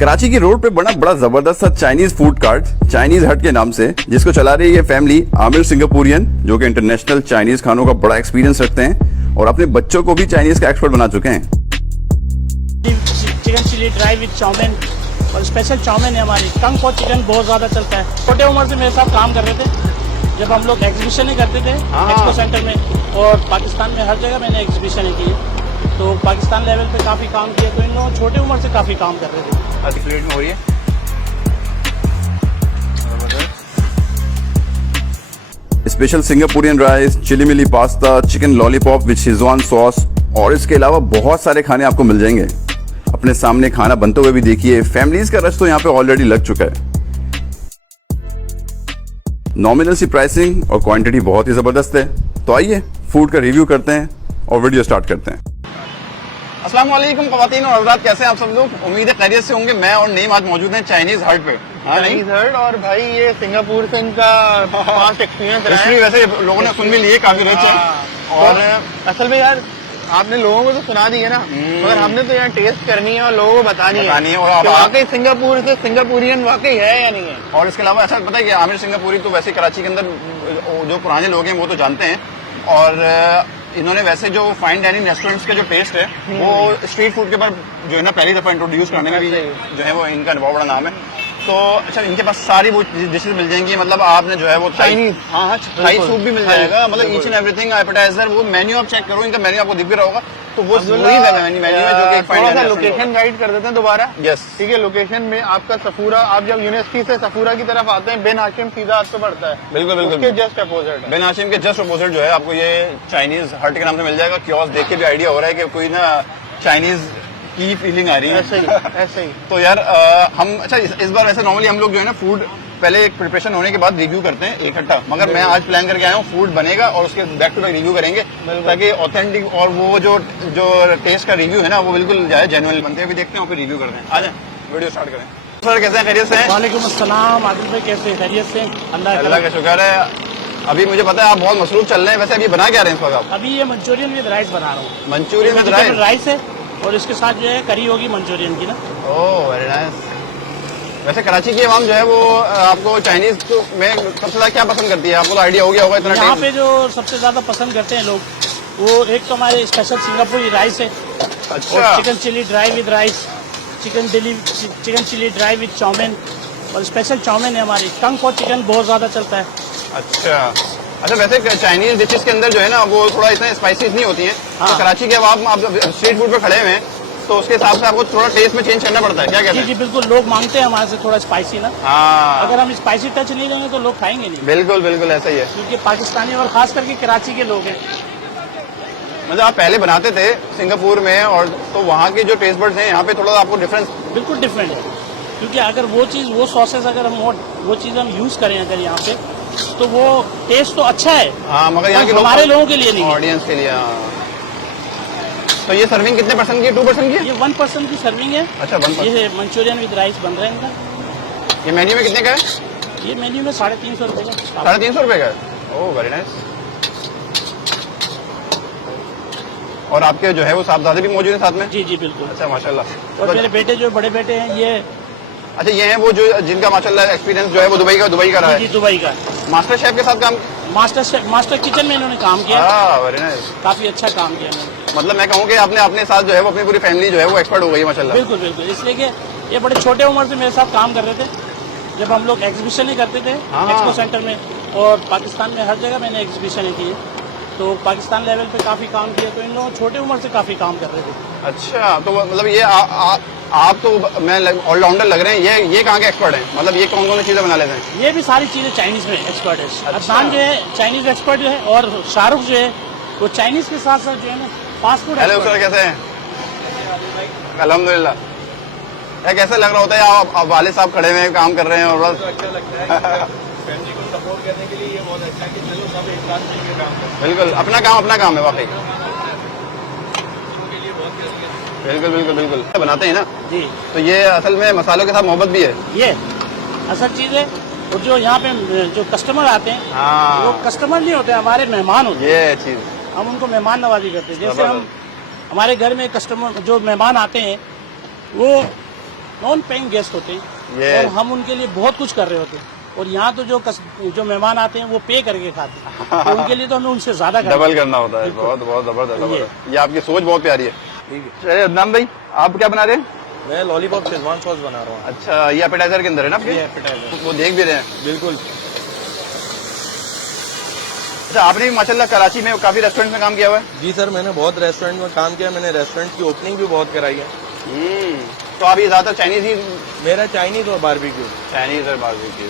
कराची की रोड पे बना बड़ा जबरदस्त सा चाइनीज फूड कार्ट चाइनीज हट के नाम से, जिसको चला रही है फैमिली आमिर सिंगापुरियन, जो कि इंटरनेशनल चाइनीज खानों का बड़ा एक्सपीरियंस रखते हैं और अपने बच्चों को भी चाइनीज का एक्सपर्ट बना चुके हैं। Chicken chilli dry with chowmein और स्पेशल चाउमीन है हमारी। कंग फॉर चिकन बहुत ज़्यादा चलता है। छोटे उम्र से मेरे साथ काम कर रहे थे जब हम लोग एग्जीबिशन ही करते थे एक्सपो सेंटर में, और पाकिस्तान में हर जगह मैंने एग्जीबिशन ही की है। तो पाकिस्तान लेवल पे काफ़ी काम किया, तो इन लोगों छोटे उम्र से काफ़ी काम कर रहे थे। आज प्लेट में हो रही है स्पेशल सिंगापुरियन राइस, चिली मिली pasta, chicken lollipop with schezwan sauce, और इसके अलावा बहुत सारे खाने आपको मिल जाएंगे। अपने सामने खाना बनते हुए भी देखिए। फैमिलीज का रश तो यहाँ पे ऑलरेडी लग चुका है। नॉमिनल सी प्राइसिंग और क्वांटिटी बहुत ही जबरदस्त है। तो आइए फूड का रिव्यू करते हैं और वीडियो स्टार्ट करते हैं। अस्सलाम वालेकुम ख़वातीन और हज़रात, कैसे हैं आप सब लोग? उम्मीद है खैरियत से होंगे। मैं और नईम आज मौजूद हैं चाइनीज हट पे। चाइनीज हट, और भाई ये सिंगापुर से इनका पास्ट एक्सपीरियंस रहा है। वैसे लोगों ने सुन भी लिए, काफी रिच है। और असल में यार आपने लोगों को तो सुना दी है ना, मगर हमने तो यहाँ टेस्ट करनी है और लोगों को बतानी है और कि वाकई सिंगापुर से सिंगापुरियन वाकई है या नहीं है। और इसके अलावा ऐसा पता है कि आमिर सिंगापुरी तो वैसे कराची के अंदर जो पुराने लोग हैं वो तो जानते हैं, और इन्होंने वैसे जो फाइन डाइनिंग रेस्टोरेंट्स के जो टेस्ट है वो स्ट्रीट फूड के ऊपर जो है ना पहली दफा इंट्रोड्यूस करने में भी जो है वो इनका बहुत बड़ा नाम है। तो अच्छा, इनके पास सारी वो डिशेज मिल जाएंगी। मतलब आपने जो है वो चाइनीज थाई सूप भी मिल जाएगा, मतलब ईच एंड एवरीथिंग एपेटाइजर। वो मेन्यू आप चेक करो, इनका मेन्यू आपको दिख भी रहा होगा। तो वो वही मेन्यू है जो कि थोड़ा सा लोकेशन गाइड कर देते हैं दोबारा। यस, ठीक है। लोकेशन में आपका सफूरा, आप जब यूनिवर्सिटी से सफूरा की तरफ आते हैं, बिन हाशिम सीधा आपको पड़ता है। बिल्कुल बिल्कुल, उसके जस्ट अपोजिट है। बिन हाशिम के जस्ट अपोजिट जो है आपको ये चाइनीज हट के नाम से मिल जाएगा। कियोस्क देख के भी आइडिया हो रहा है कि कोई ना चाइनीज की फीलिंग आ रही है। ऐसे ही तो यार हम अच्छा इस बार वैसे नॉर्मली हम लोग जो है ना फूड पहले एक प्रिपरेशन होने के बाद रिव्यू करते हैं इकट्ठा, मगर मैं आज प्लान करके आया हूँ फूड बनेगा और उसके बैक टू बैक रिव्यू करेंगे, ताकि ऑथेंटिक और वो जो टेस्ट का रिव्यू है ना वो बिल्कुल जाए जेन्युइन बनते हैं। अभी देखते हैं और फिर रिव्यू करते हैं। आ जाए वीडियो स्टार्ट करें। सर कैसे हैं? खैरियत से हैं? वालेकुम अस्सलाम आदिल भाई, कैसे? खैरियत से? अल्लाह का शुक्र है। अभी मुझे पता है आप बहुत मसरूफ चल रहे हैं। वैसे अभी बना क्या रहे हैं इस वक्त आप? अभी ये मंचूरियन विद राइस बना रहा हूँ। मंचूरियन विद राइस है और इसके साथ जो है करी होगी मंचूरियन की ना। Oh very nice. वैसे कराची की आवाम जो है वो आपको चाइनीज में सबसे ज्यादा क्या पसंद करती है? आपको तो आइडिया हो गया होगा इतना। यहाँ पे जो सबसे ज्यादा पसंद करते हैं लोग, वो एक तो हमारे स्पेशल सिंगापुरी राइस है। अच्छा। Chicken chilli dry with rice, chicken chilli dry with chowmein और स्पेशल चाउमीन है हमारी। कंग फॉर चिकन बहुत ज्यादा चलता है। अच्छा, वैसे चाइनीज डिशेस के अंदर जो है ना वो थोड़ा इतना स्पाइसीज नहीं होती है। तो कराची के अब आप स्ट्रीट फूड पे खड़े हुए हैं तो उसके हिसाब से आपको थोड़ा टेस्ट में चेंज करना पड़ता है। क्या कहते हैं? जी बिल्कुल, लोग मांगते हैं हमारे से थोड़ा स्पाइसी ना। हाँ, अगर हम स्पाइसी टच नहीं देंगे तो लोग खाएंगे नहीं। बिल्कुल बिल्कुल ऐसा ही है। क्योंकि पाकिस्तानी और खास करके कराची के लोग हैं। मतलब आप पहले बनाते थे सिंगापुर में, और तो वहाँ के जो टेस्ट बड्स हैं यहाँ पे थोड़ा आपको डिफरेंस बिल्कुल डिफरेंट है। क्योंकि अगर वो चीज़, वो सॉसेस अगर हम वो चीज़ हम यूज करें अगर यहाँ पे, तो वो टेस्ट तो अच्छा है। हाँ, मगर यहाँ के हमारे लोगों के लिए नहीं, ऑडियंस के लिए। तो ये सर्विंग कितने परसेंट की है? 2% की? ये 1% की सर्विंग है। अच्छा, 1%। ये मंचूरियन विद राइस बन रहा है इनका। ये मेन्यू में कितने का है? ये मेन्यू में 350 रुपये का। 350 रुपये का है? Oh very nice. और आपके जो है वो साहबजादे भी मौजूद है साथ में? जी बिल्कुल। अच्छा माशाल्लाह। और मेरे बेटे जो बड़े बेटे हैं ये, अच्छा ये है वो जो जिनका माशाल्लाह एक्सपीरियंस जो है वो दुबई का रहा है। जी दुबई का। मास्टर शेफ के साथ काम, मास्टर किचन में इन्होंने काम किया। Very nice. काफी अच्छा काम किया इन्होंने। मतलब मैं कहूँ कि आपने अपने साथ जो है वो अपनी पूरी फैमिली जो है वो एक्सपर्ट हो गई माशाल्लाह। बिल्कुल, इसलिए कि ये बड़े छोटे उम्र से मेरे साथ काम कर रहे थे जब हम लोग एग्जीबिशन ही करते थे एक्सपो सेंटर में, और पाकिस्तान में हर जगह मैंने एग्जीबिशन ही की है। तो पाकिस्तान लेवल पे काफी काम किया, तो इन लोगों छोटे उम्र से काफी काम कर रहे थे। अच्छा, तो मतलब ये आप तो मैं ऑलराउंडर लग रहे हैं। ये कहाँ के एक्सपर्ट हैं? मतलब ये कौन कौन सी चीजें बना लेते हैं? ये भी सारी चीजें चाइनीज में एक्सपर्ट है। अच्छा। अदनान जो है चाइनीज एक्सपर्ट जो है, और शाहरुख जो है वो चाइनीज के साथ साथ जो है ना फास्ट फूड। हेलो सर, कैसे हैं? अल्हम्दुलिल्लाह। यार कैसा लग रहा होता है आप वाले साहब खड़े हुए काम कर रहे हैं और बस अच्छा लगता है। फैमिली को सपोर्ट करने के लिए ये बहुत अच्छा है कि चलो सब एक साथ मिलकर काम करते हैं। बिल्कुल अपना काम है वाकई। बिल्कुल बनाते हैं ना जी। तो ये असल में मसालों के साथ मोहब्बत भी है। ये असल चीज है। और जो यहाँ पे जो कस्टमर आते हैं, हाँ, वो कस्टमर नहीं होते, हमारे मेहमान होते हैं। ये चीज हम उनको मेहमान नवाजी करते हैं। जैसे हम हमारे घर में कस्टमर जो मेहमान आते हैं वो नॉन पेइंग गेस्ट होते हैं Yes. और हम उनके लिए बहुत कुछ कर रहे होते हैं। और यहाँ तो जो मेहमान आते हैं वो पे करके खाते हैं, तो उनके लिए तो हमें उनसे ज्यादा डबल करना होता है। बहुत बहुत जबरदस्त। ये आपकी सोच बहुत प्यारी है। चलिए अदनान भाई, आप क्या बना रहे हैं? मैं लॉलीपॉप शेजवान सॉस बना रहा हूँ। अच्छा, ये एपेटाइजर के अंदर है ना आपके? ये appetizer। वो देख भी रहे हैं। बिल्कुल। अच्छा, आपने भी माशाल्लाह कराची में काफी रेस्टोरेंट में काम किया हुआ है? जी सर, मैंने बहुत रेस्टोरेंट में काम किया, मैंने रेस्टोरेंट की ओपनिंग भी बहुत कराई है। तो आप ये ज्यादातर चाइनीज ही? मेरा चाइनीज और बारबेक्यू। चाइनीज और बारबेक्यू।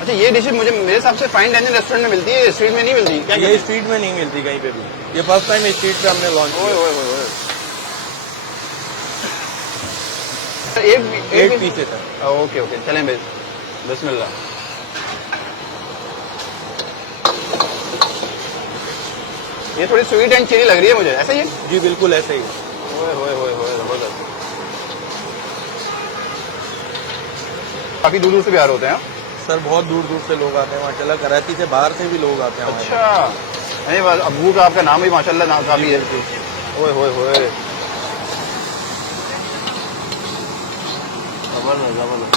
अच्छा, ये डिश मुझे मेरे हिसाब से फाइन डाइनिंग रेस्टोरेंट में मिलती है, स्ट्रीट में नहीं मिलती क्या? ये स्ट्रीट में नहीं मिलती कहीं पे भी, ये फर्स्ट टाइम स्ट्रीट पे हमने लॉन्च ओए किया। ओए ओए ओए। एक पीसेस है। ओके ओके, चलें भाई, बिस्मिल्लाह। ये थोड़ी स्वीट एंड चिली लग रही है मुझे, ऐसा ही है? जी बिल्कुल ऐसे ही। ओए ओए ओए ओए, जबरदस्त। काफी दूर दूर से बिहार होते हैं। सर बहुत दूर दूर से लोग आते हैं माशाल्लाह, कराची से बाहर से भी लोग आते हैं हमारे अच्छा, नहीं बस अब्बू का आपका नाम भी माशाल्लाह नाम काफी है। ओए ओए ओए, जबरदस्त जबरदस्त।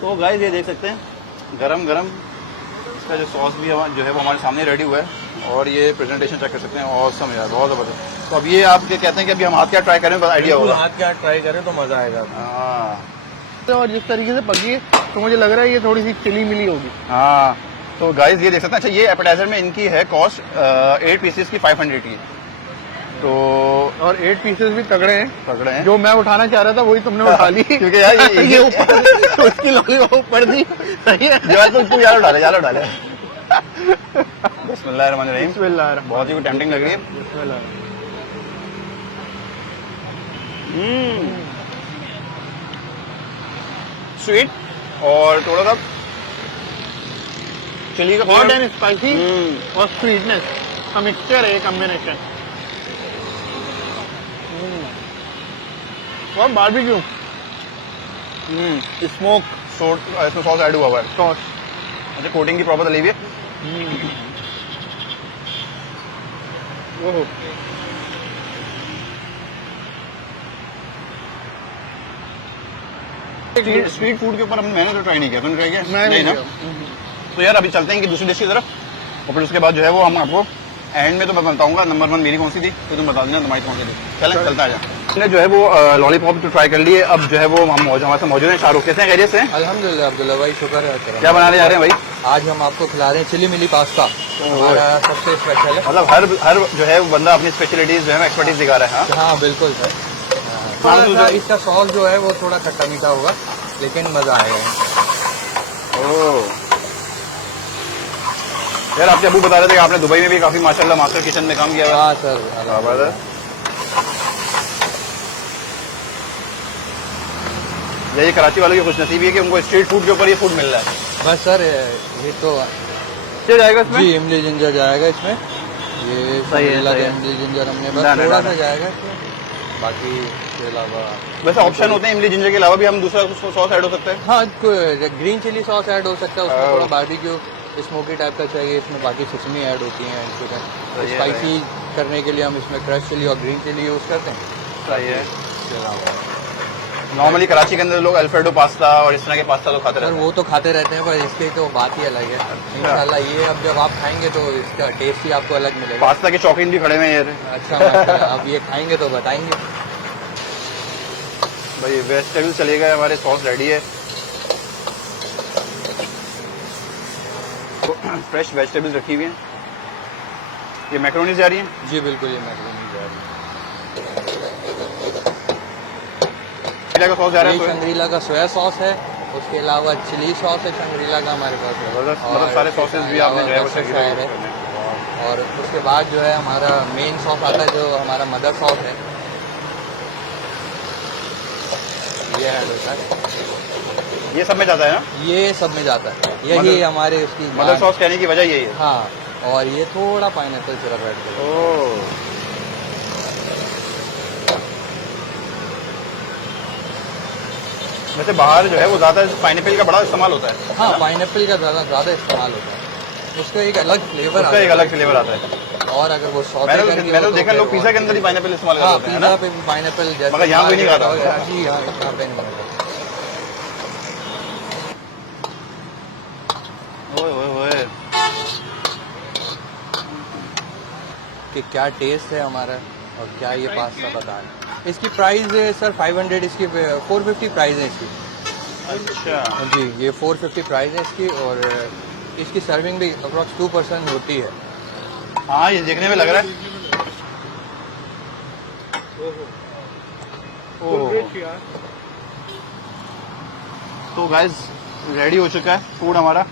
तो गाइस ये देख सकते हैं गरम गरम इसका जो सॉस भी जो है वो हमारे सामने रेडी हुआ है, और ये प्रेजेंटेशन चेक कर सकते हैं। ऑसम यार, बहुत जबरदस्त। तो अब ये आप कहते हैं कि अभी हम हाथ क्या ट्राई करें, आइडिया बिल्कुल, होगा। हाथ के हाथ ट्राई करें तो मजा आएगा। हाँ और जिस तरीके से पकी है तो मुझे लग रहा है ये थोड़ी सी चिली मिली होगी। हाँ, तो गाइस ये देख सकते हैं। अच्छा, ये एपेटाइजर में इनकी है कॉस्ट 8 पीसेस की 500 की। तो और 8 पीसेस भी तगड़े हैं। पकड़े हैं जो मैं उठाना चाह रहा था वही तुमने उठा ली। क्योंकि यार ये ऊपर उसकी लॉलीपॉप ऊपर दी। सही है। जो तू यार उठा ले। बिस्मिल्लाहिर्रहमानिर्रहीम। बिस्मिल्लाह। बहुत ही टेम्पटिंग लग रही है। स्वीट और थोड़ा सा चिली का हॉट एंड स्पाइसी हम्म, और स्वीटनेस का मिक्सचर है, कॉम्बिनेशन। और बारबेक्यू स्मोक इसमें सॉस ऐड हुआ है। सॉस। अच्छा, कोटिंग की प्रॉपर दली हुई है। ओह, स्ट्रीट फूड के ऊपर मैंने तो ट्राई नहीं किया। तुमने ट्राई किया? मैं नहीं ना। नहीं। तो यार अभी चलते हैं कि दूसरी डिश की तरफ, और फिर उसके बाद जो है वो हम आपको एंड में तो मैं बताऊंगा नंबर 1 मेरी कौन सी थी, तो तुम बता देना तुम्हारी कौन सी थी। चलें, चलता है। हमने जो है वो लॉलीपॉप तो ट्राई कर लिए। अब जो है वो हम हमारे साथ मौजूद हैं शाहरुख। कैसे हैं, खैरियत से हैं? अल्हम्दुलिल्लाह अब्दुल्ला भाई, शुक्र है। क्या बनाने जा रहे हैं भाई? आज हम आपको खिला रहे हैं चिली मिली पास्ता, हमारा सबसे स्पेशल है। मतलब हर जो है वो बंदा अपनी स्पेशलिटीज जो है एक्सपर्टीज दिखा रहा है। हाँ? हाँ बिल्कुल सर। थोड़ा सा इसका सॉस जो है वो थोड़ा खट्टा मीठा होगा, लेकिन मजा आएगा। ओह यार, आपके अबू बता रहे थे कि आपने दुबई में भी काफी माशाल्लाह मास्टर किचन में काम किया हुआ है। हाँ सर, अल्हम्दुलिल्लाह। ये कराची वालों की खुशनसीबी है कि उनको स्ट्रीट फूड के ऊपर ये फूड मिल रहा है। बस सर ये तो क्या जाएगा इसमें? जी इमली जिंजर जाएगा इसमें। ये सही है, शंग्रीला सही का है। इमली जिंजर हमने बस डन है, थोड़ा डन सा है। जाएगा इसमें। बाकी इसके अलावा वैसे ऑप्शन होते हैं इमली जिंजर के अलावा भी हम दूसरा सॉस ऐड हो सकते हैं। हाँ, ग्रीन चिली सॉस ऐड हो सकता है उसमें, ओह। थोड़ा बारबेक्यू स्मोकी टाइप का चाहिए इसमें। बाकी सिसमी ऐड होती है चिकन सही है, स्पाइसी करने के लिए हम इसमें क्रश चिली और ग्रीन चिली यूज करते हैं। सही है। इसके अलावा नॉर्मली कराची के अंदर लोग अल्फ्रेडो पास्ता और इस तरह के पास्ता तो खाते सर रहते वो तो खाते रहते हैं, पर इसकी तो बात ही अलग है। इंशाल्लाह ये अब जब आप खाएंगे तो इसका टेस्ट ही आपको अलग हैं। मिलेगा। पास्ता के शौकीन भी खड़े हुए हैं यार। अच्छा माशाल्लाह, अब ये खाएंगे तो बताएंगे। भाई वेजिटेबल चले गए, हमारे सॉस रेडी है। फ्रेश वेजिटेबल्स रखी हुई हैं। ये मैक्रोनीज जा रही हैं। जी बिल्कुल, ये मैक्रोनी जा रही शंग्रीला का सॉस जा है। रहा ये है। शंग्रीला का सोया सॉस है, उसके अलावा चिली सॉस है शंग्रीला का हमारे पास है। जबरदस्त, और मतलब सारे इसके सॉसेज भी आपने जो है वो अलावा शंग्रीला शायर के है। यूज़ करने हैं। और उसके बाद जो है हमारा मेन सॉस आता है जो हमारा मदर सॉस है, ये ऐड होता है। ये सब में जाता है ना? ये सब में जाता है, यही मदर- हमारे उसकी मदर सॉस कहने की वजह यही है। हाँ, और ये थोड़ा पाइनएप्पल सिरप ऐड करो। ओह, वैसे बाहर जो है वो ज्यादा पाइनएप्पल का बड़ा इस्तेमाल होता है। हाँ, पाइनएप्पल का ज़्यादा इस्तेमाल होता है। उसका एक अलग फ्लेवर उसका आता एक है। अलग फ्लेवर आता है। और अगर वो सॉस मैंने तो देखा लोग पिज्जा के अंदर ही पाइनएप्पल इस्तेमाल हाँ, करते हैं पिज्जा ना। पे पाइनएप्पल जैसे मगर यहाँ कोई नहीं खाता। जी हाँ, यहाँ पे नहीं खाता। ओए ओए ओए, कि क्या टेस्ट है हमारा और क्या ये पास्ता बता है। इसकी प्राइस है सर 500, इसकी 450 प्राइस है इसकी। अच्छा जी, ये 450 प्राइस है इसकी। और इसकी सर्विंग भी अप्रॉक्स 2% होती है। हाँ, ये देखने में लग रहा है। ओह, तो गाइस रेडी हो चुका है फूड हमारा।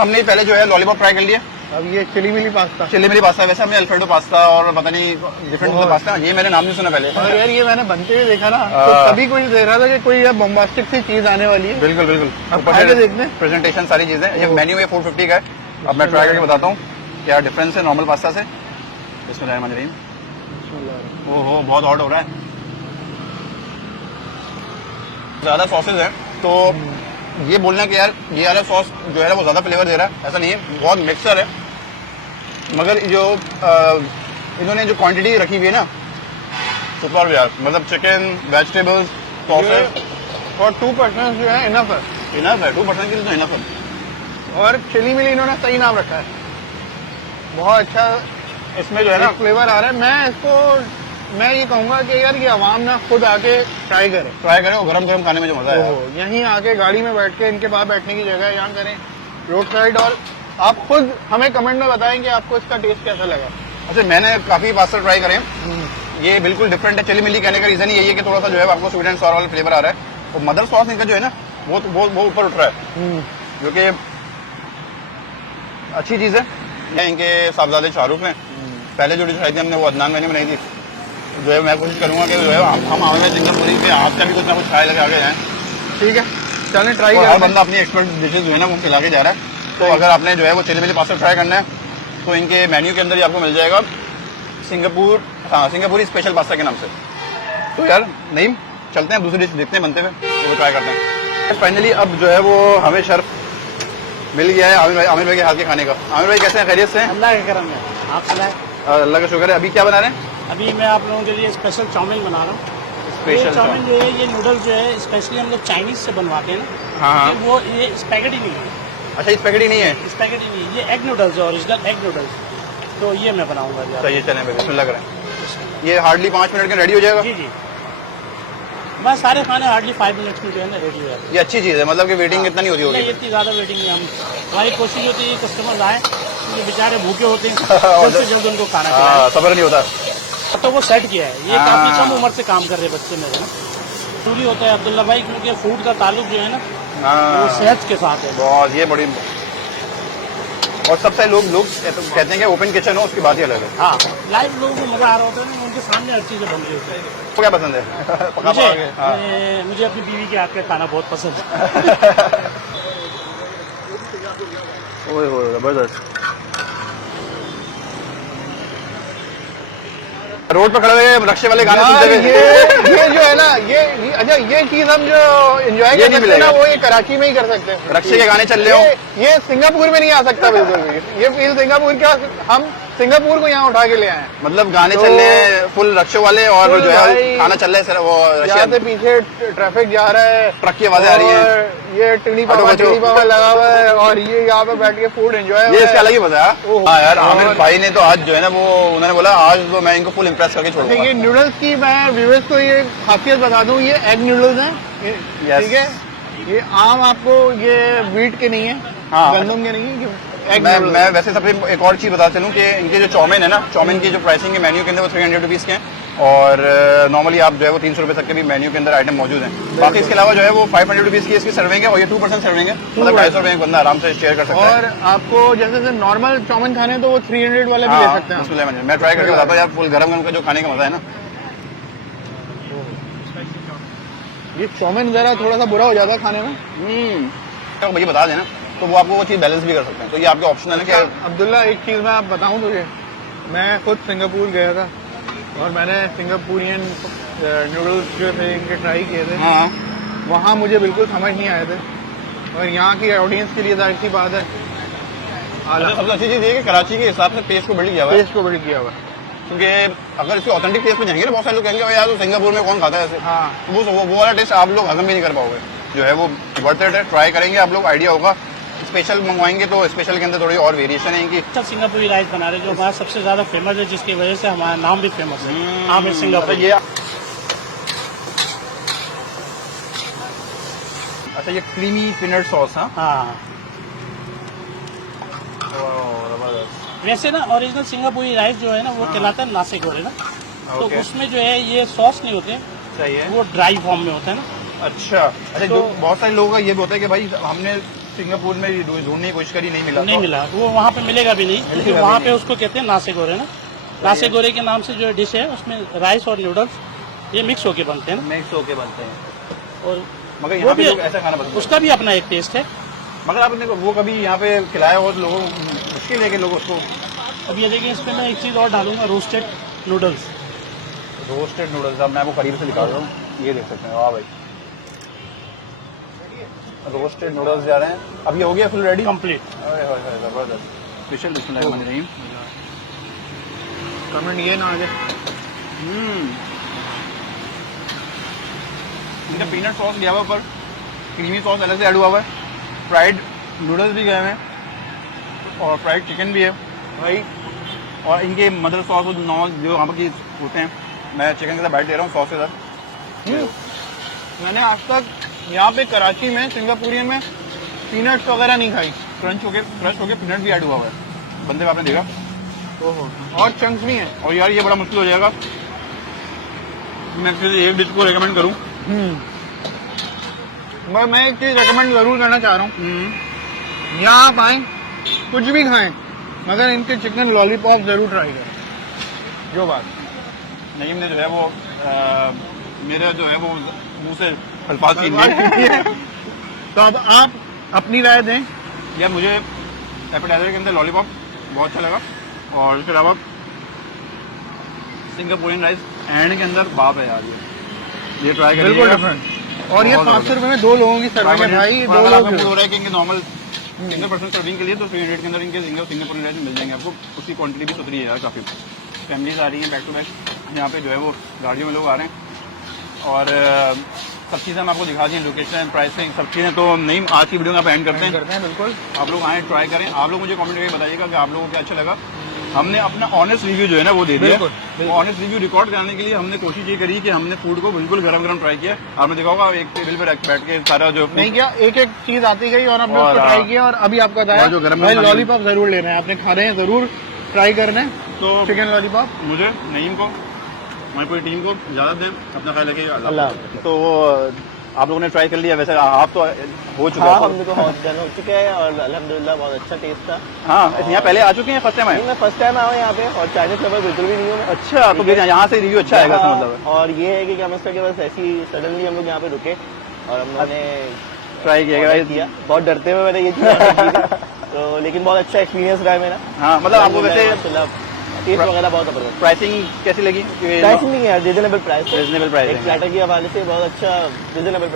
हमने पहले जो है लॉलीपॉप ट्राई कर लिया, अब ये चिली मिली पास्ता। चिली मिली पास्ता। वैसे हमने अल्फ्रेडो पास्ता और पता नहीं डिफरेंट पास्ता, ये मैंने नाम नहीं सुना पहले। और यार ये मैंने बनते हुए देखा ना, तो हाँ। तभी कोई देख रहा था कि कोई यार बॉम्बास्टिक सी चीज आने वाली है। बिल्कुल बिल्कुल। अब खा के देखते हैं। प्रेजेंटेशन सारी चीजें। ये मेन्यू है 450 का है। अब मैं ट्राई करके बताता हूँ क्या डिफरेंस है नॉर्मल पास्ता से। बिस्मिल्लाहिर्रहमानिर्रहीम। ओहो, बहुत हॉट हो रहा है। ज्यादा सॉसेज है तो ये बोलना कि यार ये वाला सॉस जो है ना वो ज्यादा फ्लेवर दे रहा है, ऐसा नहीं है। बहुत मिक्सर है, मगर जो इन्होंने जो क्वांटिटी रखी हुई है ना, सुपर यार। मतलब चिकन, वेजिटेबल्स, सॉसेज और 2% जो है इनफ है। इनफ है। 2% के लिए तो इनफ है। और चिली मिली इन्होंने सही नाम रखा है, बहुत अच्छा इसमें जो है ना फ्लेवर आ रहा है। मैं ये कहूंगा कि यार ये आवाम ना खुद आके ट्राई करे। ट्राई करें, गरम गरम खाने में जो मजा है यार। यहीं आके गाड़ी में बैठ के इनके पास बैठने की जगह है, यहाँ करें रोड साइड। और आप खुद हमें कमेंट में बताएं कि आपको इसका टेस्ट कैसा लगा। अच्छा, मैंने काफी पास्ता ट्राई करे, ये बिल्कुल डिफरेंट है। चिली मिली कहने का रीजन यही है कि थोड़ा सा जो है आपको स्वीट एंड सॉर वाला फ्लेवर आ रहा है। और मदर सॉस इनका जो है ना वो ऊपर उठ रहा है, जो कि अच्छी चीज है। ये इनके साहबजादे शाहरुख हैं। पहले जो डिश खाई थी हमने वो अदनान मैंने बनाई थी। जो है मैं कोशिश करूंगा कि जो है हम आवे में सिंगापुरी पे आपका भी कुछ ना कुछ खाए लगे आगे जाए। ठीक है, चलें ट्राई तो हर करते हैं। बंदा अपनी एक्सपर्ट डिशेज जो है ना वो खिला के जा रहा है। तो अगर आपने जो है वो चिली मिली पास्ता ट्राई करना है तो इनके मेन्यू के अंदर ही आपको मिल जाएगा सिंगापुरी स्पेशल पास्ता के नाम से। तो यार नहीं, चलते हैं दूसरी डिश देखते हैं बनते हुए, वो ट्राई करते हैं। फाइनली अब जो है वो हमें शर्फ मिल गया है आमिर भाई के हाथ के खाने का। आमिर भाई कैसे हैं, खैरियत से हैं? अल्लाह के करम है। आप सुनाए? अल्लाह का शुक्र है। अभी क्या बना रहे हैं? अभी मैं आप लोगों के लिए स्पेशल चाउमीन बना रहा हूँ। स्पेशल ये चाउमीन जो है, ये नूडल्स जो है स्पेशली हम लोग चाइनीज से बनवाते हैं ना। हाँ। ये वो ये स्पैगेटी नहीं है, अच्छा, स्पैगेटी नहीं है। स्पैगेटी नहीं है, ये एग नूडल्स है, ओरिजिनल एग नूडल्स। तो ये मैं बनाऊंगा अभी। सही है, चलें भाई, बिस्मिल्लाह करें। ये हार्डली 5 मिनट के रेडी हो जाएगा। जी जी, बस सारे खाने हार्डली 5 मिनट्स में जो है ना रेडी हो जाते हैं। ये अच्छी चीज़ है, मतलब कि वेटिंग इतना नहीं होती नहीं, होगी। इतनी ज़्यादा वेटिंग नहीं। हमारी कोशिश होती है कस्टमर्स आए, क्योंकि बेचारे भूखे होते हैं, जल्द से जल्द उनको खाना खिलाएं। हाँ, सब्र नहीं होता। तो वो सेट किया है। ये हाँ। काफी कम उम्र से काम कर रहे बच्चे मेरे ना। जरूरी होता है अब्दुल्ला भाई, क्योंकि फूड का ताल्लुक जो है ना वो हाँ, सेहत के साथ है। बहुत ये बड़ी। और सबसे लोग कहते हैं कि ओपन किचन हो, उसकी बात ही अलग है। हाँ, लाइव लोगों को मजा आ रहा होता है ना, उनके सामने हर चीजें बन रही होती है। तो क्या पसंद है? पका मुझे पका के, हाँ। मुझे अपनी बीवी के हाथ का खाना बहुत पसंद है। ओए होए, जबरदस्त। रोड पर खड़े हुए रक्शे वाले गाने सुनते हुए ये जो है ना, ये अच्छा, ये चीज हम जो एंजॉय ये कर नहीं सकते हैं ना, मिलेगा। वो ये कराची में ही कर सकते हैं। रक्शे के गाने चल रहे हो। ये सिंगापुर में नहीं आ सकता बिल्कुल भी। ये फील सिंगापुर का, हम सिंगापुर को यहाँ उठा के ले आए हैं। मतलब गाने तो- चल रहे हैं फुल रक्शे वाले, और फुल जो है भाई, खाना चल रहा है सर वो यहाँ रशिया से पीछे ट्रैफिक जा रहा है, ट्रक की आवाजें आ रही हैं। और ये टिड़ी ऑटो पावा बचो। लगा हुआ है, और ये यहाँ पे बैठ के फूड एंजॉय। ये इसका अलग ही मजा है। ओह। हाँ यार, आमिर और- भाई ने तो आज जो है ना वो उन्होंने बोला आज तो मैं इनको फुल इम्प्रेस करके देखिए, छोड़ूंगा। नूडल्स की मैं व्यूअर्स को ये खासियत बता दूं, ये एग नूडल्स हैं। Yes. ठीक है, ये आम आपको ये व्हीट के नहीं है, हाँ। गंदम के नहीं है, एग मैं नूडल्स। मैं वैसे सबसे एक और चीज बता चलूं कि इनके जो चाउमीन है ना, चाउमीन की जो प्राइसिंग है मेन्यू के अंदर वो 300 रुपीज के हैं। और नॉर्मली आप जो है वो 300 रुपए तक के भी मेन्यू के अंदर आइटम मौजूद हैं। बाकी इसके अलावा जो है वो 500 रुपीज की इसकी सर्विंग है, और ये 2% सर्विंग है, मतलब 250 रुपए एक बंदा आराम से शेयर कर सकता है। और आपको जैसे नॉर्मल चाउमीन खाने हैं, तो वो 300 वाले भी ले हाँ, सकते हैं। बिस्मिल्लाह, मैं ट्राई करके बताता हूँ यार, फुल गरम गरम का जो खाने का मजा है ना। ये चाउमीन जरा थोड़ा सा बुरा हो जाता है खाने में। तो भैया बता देना, तो वो आपको वो चीज बैलेंस भी कर सकते हैं। तो ये आपके ऑप्शनल है कि अब्दुल्ला, एक चीज मैं आप बताऊं तुझे, मैं खुद सिंगापुर गया था और मैंने सिंगापुरियन नूडल्स जो थे इनके ट्राई किए थे। हाँ, वहाँ मुझे बिल्कुल समझ नहीं आए थे, और यहाँ की ऑडियंस के लिए जाहिर सी बात है, आला सबसे अच्छी चीज ये है कि कराची के हिसाब से टेस्ट को बिल्ड किया हुआ है, टेस्ट को बिल्ड किया हुआ है। क्योंकि अगर इसके ऑथेंटिक टेस्ट पे जाएंगे ना बहुत सारे लोग कहेंगे "ओए यार तो सिंगापुर में कौन खाता है ऐसे"। हाँ। तो वो वाला टेस्ट आप लोग हजम भी नहीं कर पाओगे, जो है वो वर्थ इट है। ट्राई करेंगे आप लोग, आइडिया होगा। स्पेशल मंगवाएंगे तो स्पेशल के अंदर थोड़ी और वेरिएशन है इनकी। अच्छा सिंगापुरी राइस बना रहे हैं, जो हमारा सबसे ज्यादा फेमस है, जिसकी वजह से हमारा नाम भी फेमस है, आमिर सिंगापुर। ये अच्छा ये क्रीमी पीनट सॉस। हाँ हाँ, वैसे ना ओरिजिनल सिंगापुरी राइस जो है ना वो कहलाता है नासे गोरे ना, तो ओके। उसमें जो है ये सॉस नहीं होते, सही है। वो ड्राई फॉर्म में होता है ना। अच्छा तो- जो बहुत सारे लोगों का ये भी होता है कि भाई हमने सिंगापुर में ढूंढने की कोशिश करी, नहीं मिला। नहीं तो मिला, वो वहाँ पे मिलेगा भी नहीं, क्योंकि मिलेगा वहाँ भी पे नहीं। उसको कहते हैं नासे गोरे ना। नासे गोरे के नाम से जो डिश है उसमें राइस और नूडल्स ये मिक्स होके बनते हैं ना, मिक्स होके बनते हैं। और मगर वो यहाँ पे भी लोग ऐसा खाना पसंद उसका भी अपना एक टेस्ट है। करते हैं। मगर आपने वो कभी यहाँ पे खिलाया हो तो लोगों मुश्किल है कि लोग उसको अब ये देखिए, इसमें मैं एक चीज और डालूंगा, रोस्टेड नूडल्स। Roasted noodles. अब मैं आपको करीब से दिखा रहा हूँ, ये देख सकते हैं। वाह भाई, रोस्टेड नूडल्स जा रहे हैं। अब ये हो गया फुल रेडी कंप्लीट। जबरदस्त। स्पेशल बिस्मिल्लाहिर्रहमानिर्रहीम। कमेंट ये ना आ जाए। इनका पीनट सॉस गया हुआ, पर क्रीमी सॉस अलग से ऐड हुआ हुआ है। फ्राइड नूडल्स भी गए हुए हैं और फ्राइड चिकन भी है भाई। और इनके मदर सॉस और नॉन जो यहाँ की होते हैं, मैं चिकन के साथ बाइट दे रहा हूँ सॉस के साथ। मैंने आज तक यहाँ पे कराची में सिंगापुरियन में पीनट्स वगैरह नहीं खाई। क्रश होके पीनट भी ऐड हुआ हुआ है बंदे पे, आपने देखा। ओहो, और चंक्स भी हैं। और यार ये बड़ा मुश्किल हो जाएगा, मैं किसी एक डिश को रेकमेंड करूँ। मगर मैं एक चीज रेकमेंड जरूर करना चाह रहा हूँ, यहाँ आप आए कुछ भी खाएं मगर इनके चिकन लॉलीपॉप जरूर ट्राई करें। जो बात नईम ने जो है वो मेरा जो है वो मुंह से अल्फाज छीन लिए। तो अब आप अपनी राय दें। यार मुझे एपेटाइजर के अंदर लॉलीपॉप बहुत अच्छा लगा, और इसके अलावा सिंगापुरियन राइस एंड के अंदर बाप है यार, ये ट्राई करिए। बिल्कुल डिफरेंट। और ये बहुत 500 रुपए में 2 लोगों की सर्विंग है भाई। 2 अगर लोग आपका मूड हो रहा है कि इनके नॉर्मल सिंगल पर्सन सर्विंग के लिए तो 300 के अंदर इनके सिंगापुरियन राइस मिल जाएंगे आपको। उसकी क्वांटिटी भी सुधरी है यार काफ़ी। फैमिलीज आ रही हैं बैक टू बैक, यहाँ पे जो है वो गाड़ियों में लोग आ रहे हैं, और सब चीज़ें हम आपको दिखा दी, लोकेशन, प्राइसिंग, सब चीज़ें। तो नहीं, आज की वीडियो में आप एंड करते हैं। बिल्कुल। आप लोग आए, ट्राई करें। आप लोग मुझे कमेंट करके बताइएगा कि आप लोगों को क्या अच्छा लगा। हमने अपना ऑनेस्ट रिव्यू जो है ना वो दे दिया। बिल्कुल। ऑनेस्ट रिव्यू रिकॉर्ड करने के लिए हमने कोशिश ये करी कि हमने फूड को बिल्कुल गरम गरम ट्राई किया। आपने देखा होगा एक टेबल पर बैठ के सारा जो नहीं क्या, एक एक चीज आती गई और हमने और, उसको ट्राई किया। और अभी आपको बताया और जो गरम भाई गरम लॉलीपॉप जरूर लेना है, आपने खा रहे हैं जरूर ट्राई करना है तो चिकन लॉलीपॉप। मुझे, नईम को, हमारी पूरी टीम को इजाजत दें। अपना ख्याल रखिएगा। अल्लाह। तो आप लोगों ने ट्राई कर लिया, वैसे आप तो हो चुका हाँ, है। हम लोग को बहुत डन हो चुके हैं और अल्हम्दुलिल्लाह बहुत अच्छा टेस्ट था। हाँ, यहाँ पहले आ चुके हैं, फर्स्ट टाइम आए। नहीं, मैं फर्स्ट टाइम आया हूँ यहाँ पे और चाइनीज फ्लेवर बिल्कुल भी नहीं हूँ मैं। अच्छा, तो फिर यहाँ से रिव्यू अच्छा आएगा इसका मतलब। और ये है कि हम इसका बस ऐसी सडनली हम लोग यहाँ पे रुके और हम लोगों ने ट्राई order किया। बहुत डरते हुए मैंने ये चीज order की थी। तो लेकिन बहुत अच्छा एक्सपीरियंस रहा है मेरा। हाँ, मतलब आपको वैसे टेस्ट वगैरह बहुत जबरदस्त। प्राइसिंग कैसी लगी? प्राइसिंग नहीं है, रिजनेबल प्राइस। Reasonable price एक है। प्लेटर के हवाले से बहुत अच्छा रिजनेबल